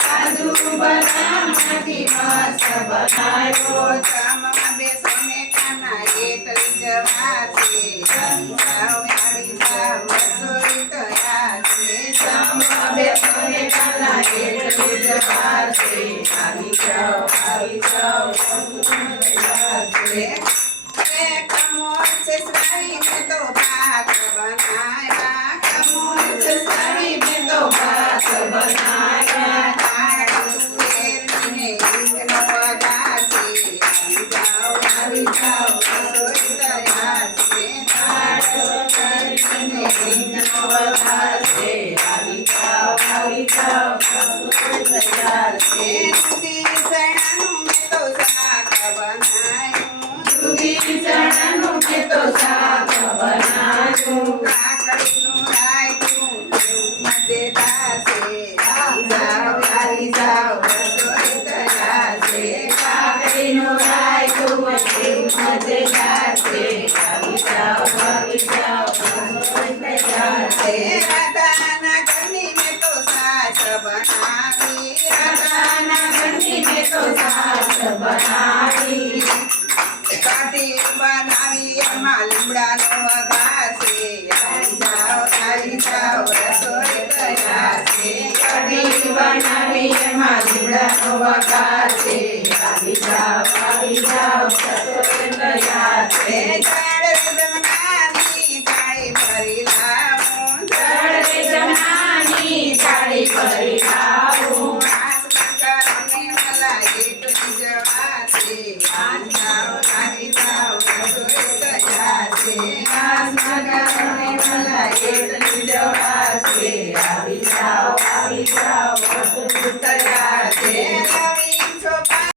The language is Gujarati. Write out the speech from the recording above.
કાજુ બદામ નાખી મસ્ત બનાવ્યો જમવા બેસો ને કાના એટલી જવાર છે આવી જાવ રસોઈ તૈયાર છે જમવા બેસો ને કાના એટલી જવાર છે આવી જાવ તૈયાર છે કમોર છે સારી મેં તો ભાત બનાવ્યા કમોર છે સારી મેં તો ભાત બનાવ્યા આવી જાવ રસોઈ તૈયાર છે આવી જાવ રસોઈ તૈયાર છે દૂધી ચણાનું મેં તો શાક બનાવ્યું કાકડીનું રાયતું મજેદાર છે આવી જાવ રસોઈ તૈયાર છે કાકડીનું રાયતું મજેદાર છે આવી જાવ રસોઈ તૈયાર છે રાધાના ઘરની મેં તો સાસ બનાવી કાઢી બનાવી એમાં લીમડાનો વઘાર છે આવી જાવ રસોઈ તૈયાર છે કઢી બનાવી એમાં લીમડાનો વઘાર છે આવી જાવ રસોઈ તૈયાર છે જમનાની થાળી ભરી લાવું આવી જાવ રસોઈ તૈયાર છે